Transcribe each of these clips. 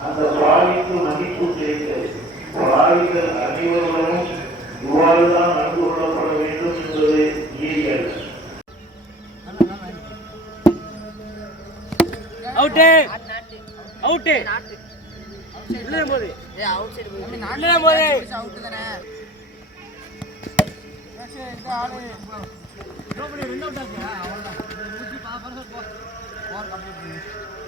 அந்த பாவிக்கு மதிப்பு கிடைத்தது பாவிகள் அனைவரும் இவ்வாறுதான் நடந்து கொள்ளப்பட வேண்டும் என்பது இயல் அவுட்டு அவுட்டு உள்ள போகுது உள்ள போகுது ஏய், ஏய், ஏய். வா, என்ன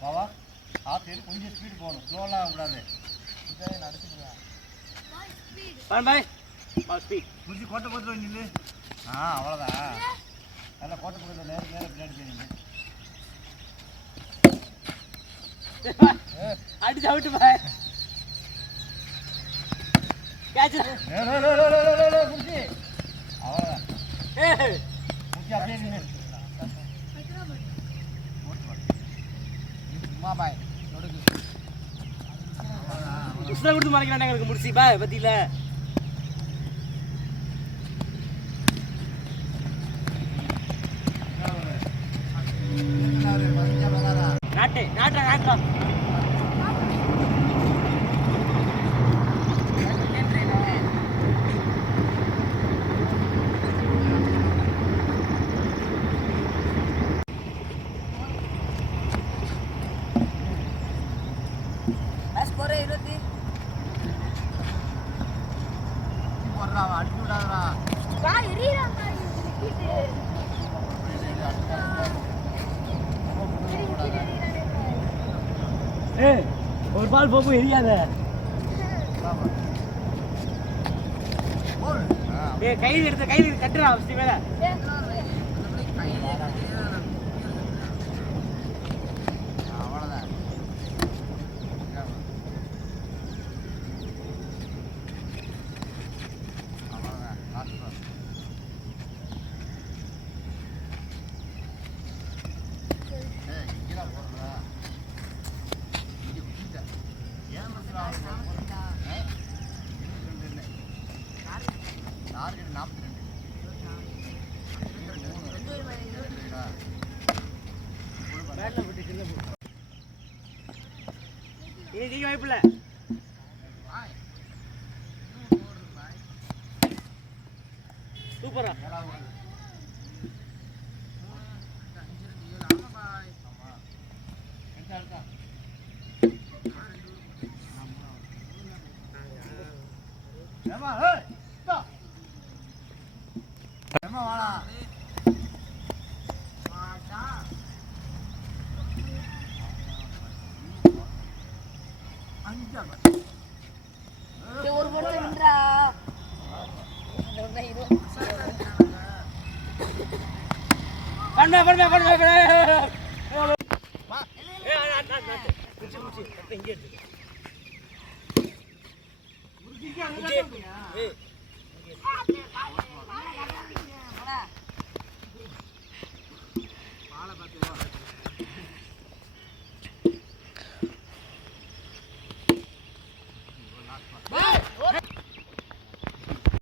பாவா ஆத்து கொஞ்சம் ஸ்பீடு போகணும் ஸ்லோலாம் ஆகக்கூடாது பணம் பாய் பால் ஸ்பீட் முடிச்சு கோட்டை கோட்டு நில்லு. ஆ அவ்வளோதான் நல்லா கோட்டை பக்கத்தில் நேரம் நேரம் பின்னாடி போயிருங்க அடிச்சு அவுட்டு பாய் முடிச்சு. பாய் பத்தியில. நாட்டு நாட்டா நாட்டா போடுறா அடிச்சு விடாதடா. ஏய் ஒரு பால் போகும் எரியாத. ஏய் கையில் எடுத்த கையில் கட்டுறா ஃபஸ்ட்டு மேல அவ்வளோதான் அவ்வளோதான் லாஸ்ட் பால் ஏய் இங்கே போடுறா இங்கே பிடிச்ச ஏன் பண்ணுறா டார்கெட் நாற்பத்தி ரெண்டு பேட்ல போட்டு சின்ன சூப்பரா. ஏம்மா, ஒரு பொருள் நின்றா பண்ண பண்ண பண்ண இங்கே